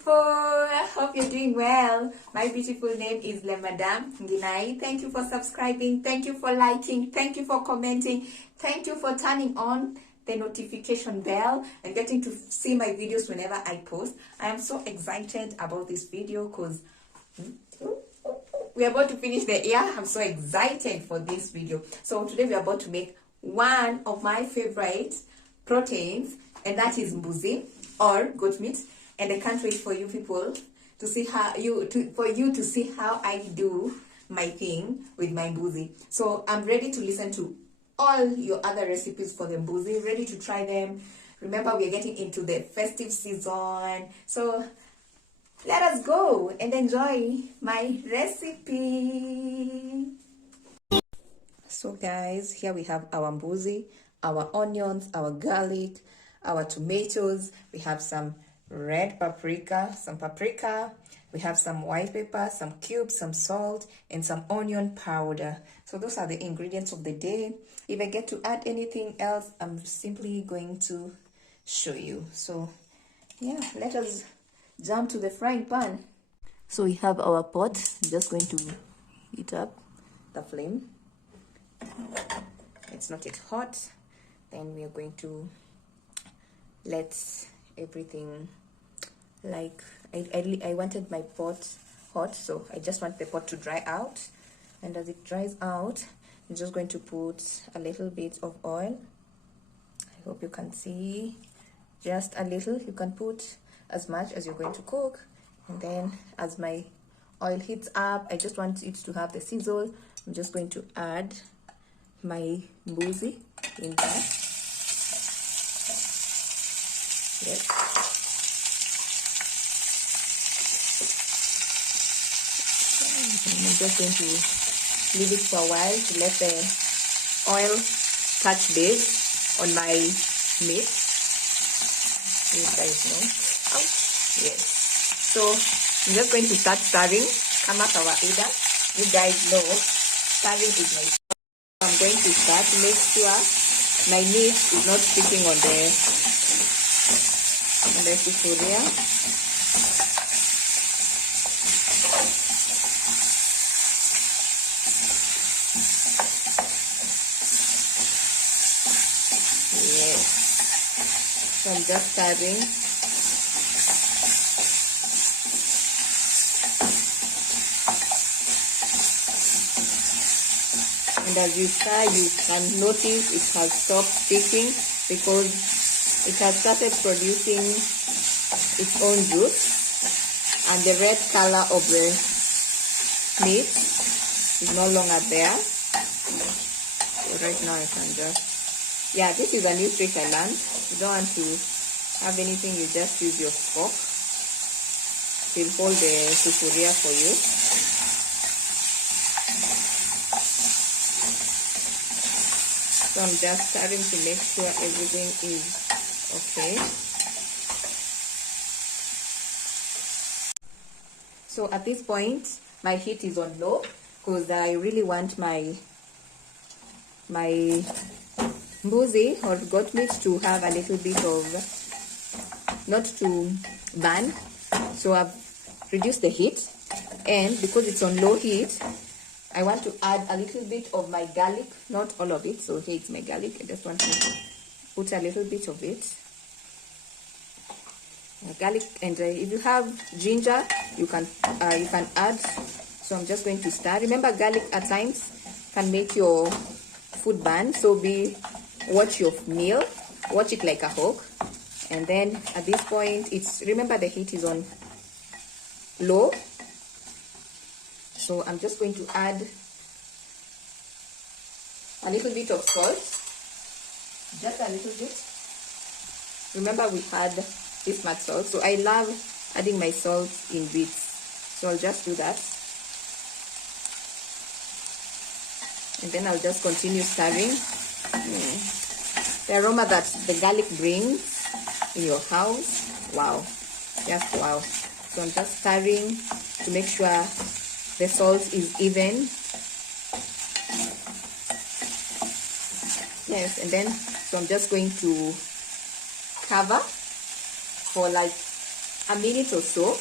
beautiful. I hope you're doing well. My beautiful name is Madam Ginai. Thank you for subscribing. Thank you for liking. Thank you for commenting. Thank you for turning on the notification bell and getting to see my videos whenever I post. I am so excited about this video because we are about to finish the year. I'm so excited for this video. So today we are about to make one of my favorite proteins, and that is Mbuzi or goat meat. And I can't wait for you people to see how to see how I do my thing with my Mbuzi. So I'm ready to listen to all your other recipes for the Mbuzi, ready to try them. Remember, we are getting into the festive season, so let us go and enjoy my recipe. So guys, here we have our Mbuzi, our onions, our garlic, our tomatoes. We have some red paprika, we have some white pepper, some cubes, some salt, and some onion powder. So those are the ingredients of the day. If I get to add anything else, I'm simply going to show you. So yeah, let us jump to the frying pan. So we have our pot. I'm just going to heat up the flame. It's not yet hot. Then we are going to let everything, like I wanted my pot hot, so I just want the pot to dry out. And as it dries out, I'm just going to put a little bit of oil. I hope you can see, just a little. You can put as much as you're going to cook. And then as my oil heats up, I just want it to have the sizzle. I'm just going to add my Mbuzi in there. Yes. I'm just going to leave it for a while to let the oil touch base on my meat. You guys know. Ouch. Yes. So I'm just going to start stirring. Kama kawaida. You guys know stirring is my. I'm going to start to make sure my meat is not sticking on the sufuria. Yes. So I'm just stirring. And as you stir, you can notice it has stopped sticking because it has started producing its own juice, and the red color of the meat is no longer there. So right now I can just, yeah, this is a new trick I learned. You don't want to have anything, you just use your fork. It will hold the sufuria for you. So I'm just starting to make sure everything is okay. So at this point, my heat is on low because I really want my Mbuzi or goat meat to have a little bit of, not to burn. So I've reduced the heat, and because it's on low heat, I want to add a little bit of my garlic, not all of it. So here it's my garlic. I just want to put a little bit of it. Garlic, and if you have ginger, you can add. So I'm just going to stir. Remember, garlic at times can make your food burn. So watch your meal, watch it like a hawk. And then at this point, remember the heat is on low. So I'm just going to add a little bit of salt, just a little bit. Remember, we had this much salt, so I love adding my salt in bits. So I'll just do that. And then I'll just continue stirring. The aroma that the garlic brings in your house, wow, just wow. So I'm just stirring to make sure the salt is even. Yes, and then so I'm just going to cover for like a minute or so,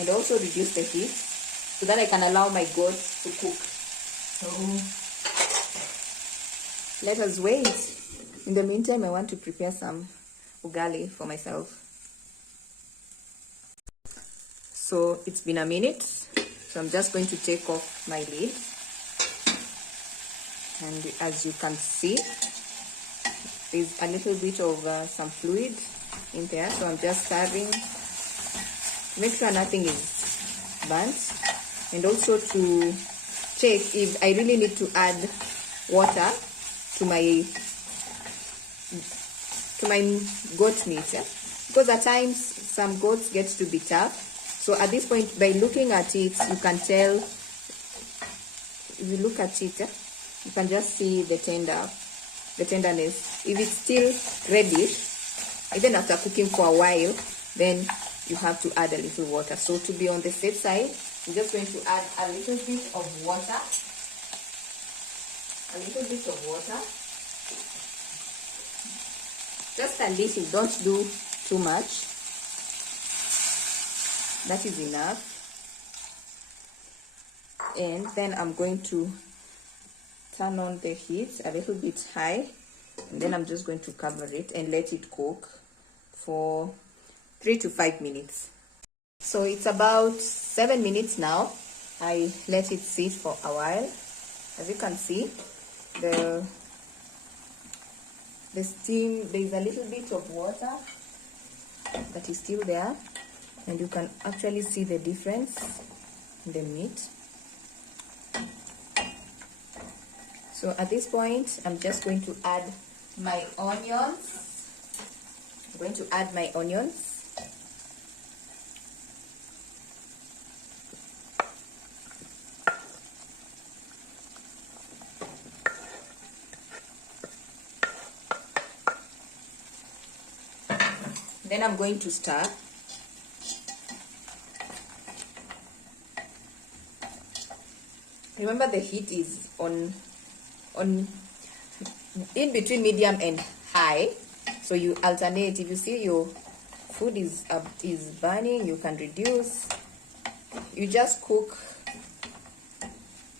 and also reduce the heat so that I can allow my goat to cook. So let us wait. In the meantime, I want to prepare some ugali for myself. So it's been a minute, so I'm just going to take off my lid, and as you can see, there's a little bit of some fluid in there, so I'm just stirring to make sure nothing is burnt, and also to check if I really need to add water to my goat meat, yeah? Because at times some goats get to be tough. So at this point, by looking at it, you can tell. If you look at it, yeah, you can just see the tenderness. If it's still reddish, even after cooking for a while, then you have to add a little water. So to be on the safe side, I'm just going to add a little bit of water. A little bit of water. Just a little, don't do too much. That is enough. And then I'm going to turn on the heat a little bit high, and then I'm just going to cover it and let it cook for 3 to 5 minutes. So it's about 7 minutes now. I let it sit for a while. As you can see, the steam, there is a little bit of water that is still there, and you can actually see the difference in the meat. So at this point, I'm just going to add my onions. I'm going to add my onions. Then I'm going to stir. Remember, the heat is on in between medium and high, so you alternate. If you see your food is burning, you can reduce. You just cook.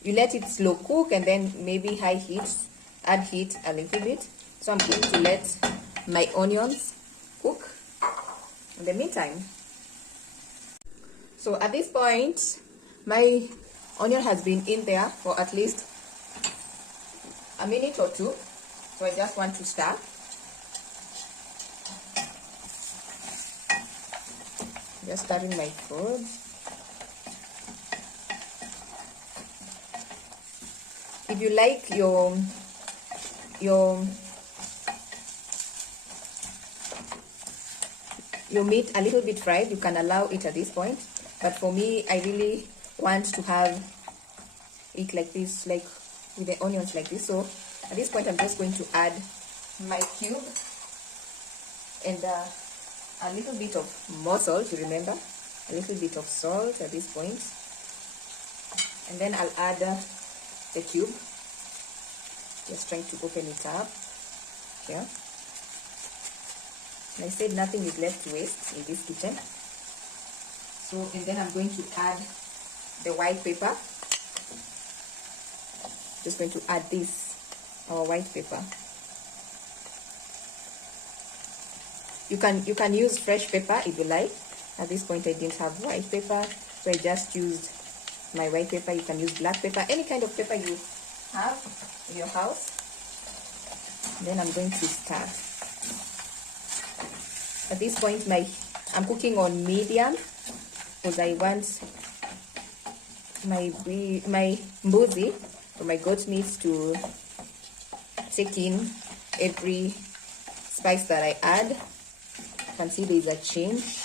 You let it slow cook, and then maybe high heat. Add heat a little bit. So I'm going to let my onions cook in the meantime. So at this point, my onion has been in there for at least a minute or two. So I just want to stir. Just stirring my food. If you like your meat a little bit fried, you can allow it at this point. But for me, I really want to have it like this, like with the onions like this. So at this point, I'm just going to add my cube and a little bit of more salt. You remember, a little bit of salt at this point, and then I'll add the cube. Just trying to open it up here. And I said nothing is left to waste in this kitchen. So, and then I'm going to add the white pepper. Just going to add this, our white pepper. You can use fresh pepper if you like. At this point, I didn't have white pepper, so I just used my white pepper. You can use black pepper, any kind of pepper you have in your house. Then I'm going to start. At this point, I'm cooking on medium because I want my mbuzi, or my goat meat, to take in every spice that I add. You can see there is a change,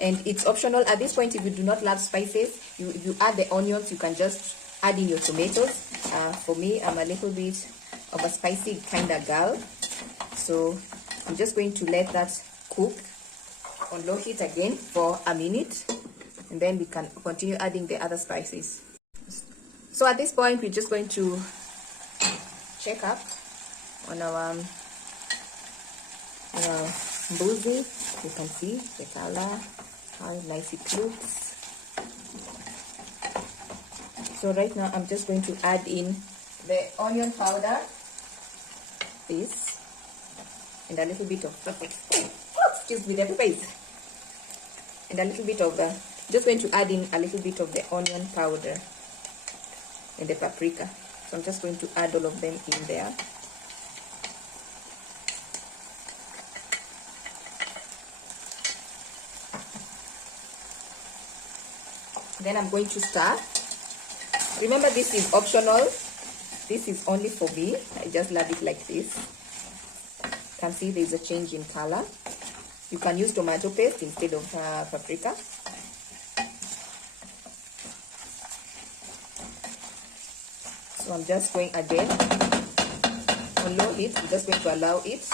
and it's optional at this point. If you do not love spices, if you add the onions, you can just add in your tomatoes. For me, I'm a little bit of a spicy kind of girl, so I'm just going to let that cook on low heat again for a minute, and then we can continue adding the other spices. So at this point, we're just going to check up on our Mbuzi. You can see the color how nice it looks. So right now I'm just going to add in the onion powder, this, and a little bit of pepper. Excuse me, the pepper, and a little bit of just going to add in a little bit of the onion powder and the paprika. So I'm just going to add all of them in there. Then I'm going to stir. Remember, this is optional. This is only for me. I just love it like this. You can see there's a change in color. You can use tomato paste instead of paprika. So I'm just going again on low heat. I'm just going to allow it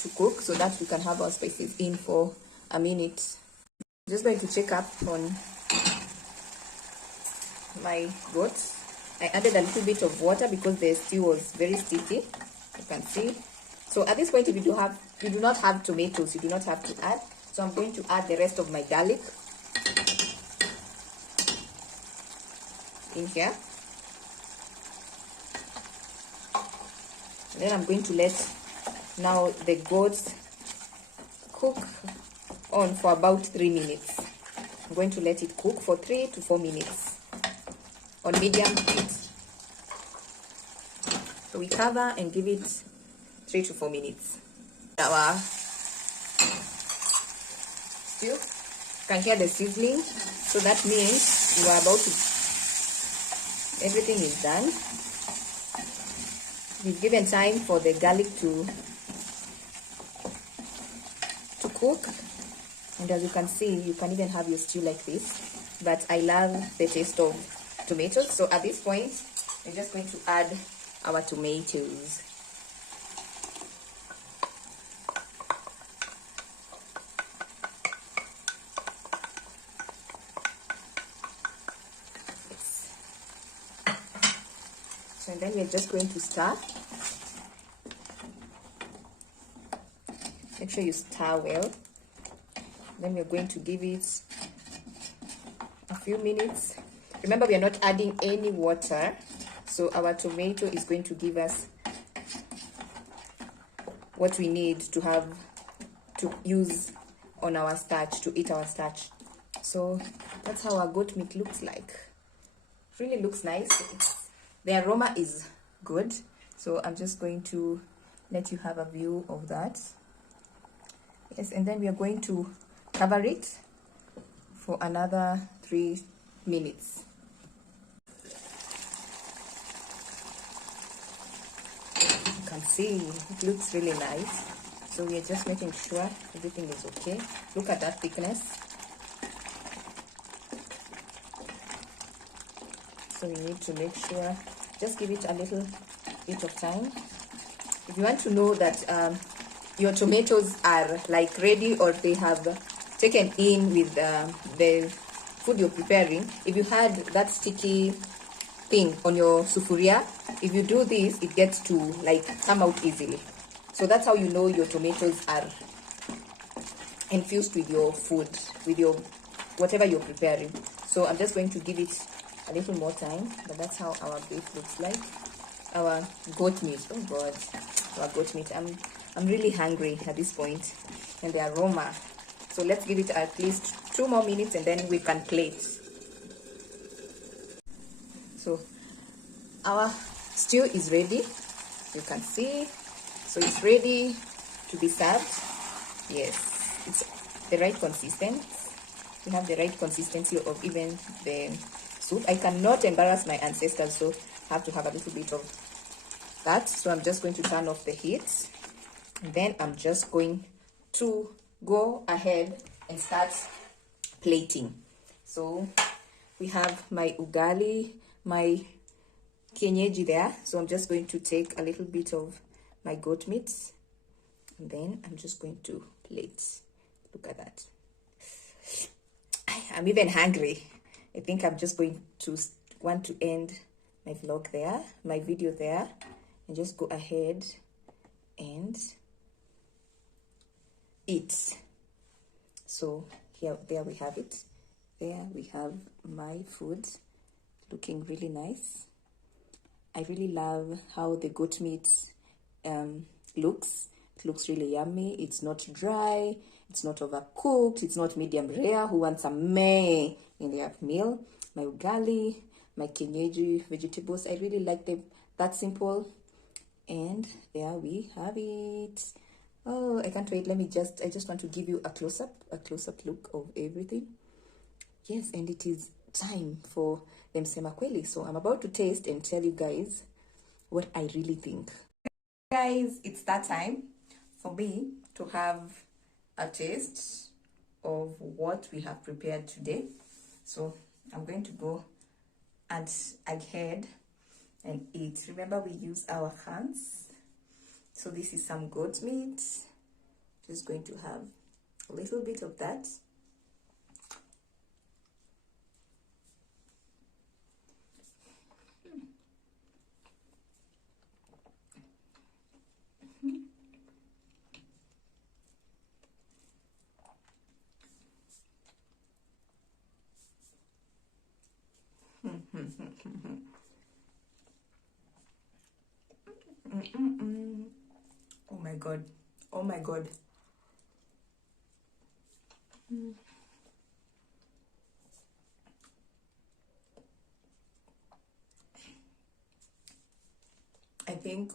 to cook so that we can have our spices in for a minute. I'm just going to check up on my goats. I added a little bit of water because the stew was very sticky, you can see. So at this point, if you do not have tomatoes, you do not have to add. So I'm going to add the rest of my garlic in here. And then I'm going to let now the goats cook on for about 3 minutes. I'm going to let it cook for 3 to 4 minutes on medium heat. So we cover and give it 3 to 4 minutes. Our stew, you can hear the sizzling. So that means you are about to, everything is done. We've given time for the garlic to cook. And as you can see, you can even have your stew like this. But I love the taste of tomatoes. So at this point, we're just going to add our tomatoes. Yes. So and then we're just going to stir. Make sure you stir well. Then we're going to give it a few minutes. Remember, we are not adding any water, so our tomato is going to give us what we need to use on our starch, to eat our starch. So that's how our goat meat looks like. Really looks nice. The aroma is good, so I'm just going to let you have a view of that. Yes, and then we are going to cover it for another 3 minutes. You can see it looks really nice. So we are just making sure everything is okay. Look at that thickness. So we need to make sure, just give it a little bit of time. If you want to know that your tomatoes are like ready, or they have taken in with the food you're preparing, if you had that sticky thing on your sufuria, if you do this, it gets to like come out easily. So that's how you know your tomatoes are infused with your food, with your whatever you're preparing. So I'm just going to give it a little more time, but that's how our beef looks like. Our goat meat, oh god, our goat meat. I'm really hungry at this point, and the aroma. So let's give it at least 2 more minutes, and then we can plate. So our stew is ready, you can see. So it's ready to be served. Yes, it's the right consistency. We have the right consistency of even the soup. I cannot embarrass my ancestors, so I have to have a little bit of that. So I'm just going to turn off the heat, and then I'm just going to go ahead and start plating. So we have my ugali, my kienyeji there. So I'm just going to take a little bit of my goat meat, and then I'm just going to plate. Look at that. I'm even hungry. I think I'm just going to want to end my vlog there, my video there, and just go ahead and eat. So There we have it. There we have my food, looking really nice. I really love how the goat meat looks. It looks really yummy. It's not dry. It's not overcooked. It's not medium rare. Who wants a meh in their meal? My ugali, my kienyeji vegetables. I really like them that simple. And there we have it. Oh, I can't wait. I just want to give you a close-up look of everything. Yes, and it is time for them Msema Kweli. So I'm about to taste and tell you guys what I really think. Guys, it's that time for me to have a taste of what we have prepared today. So I'm going to go ahead and eat. Remember, we use our hands. So this is some goat meat. Just going to have a little bit of that. Oh my god. Oh my god. I think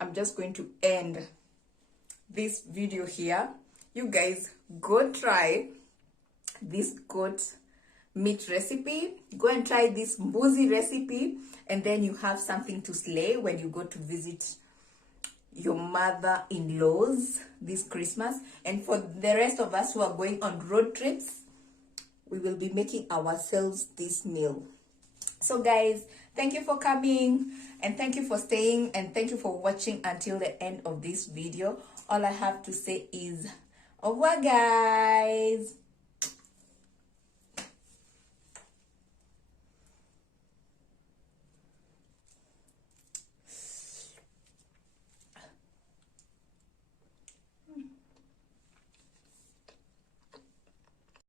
I'm just going to end this video here. You guys go try this goat meat recipe. Go and try this Mbuzi recipe, and then you have something to slay when you go to visit your mother-in-laws this Christmas. And for the rest of us who are going on road trips, we will be making ourselves this meal. So guys, thank you for coming, and thank you for staying, and thank you for watching until the end of this video. All I have to say is au revoir guys.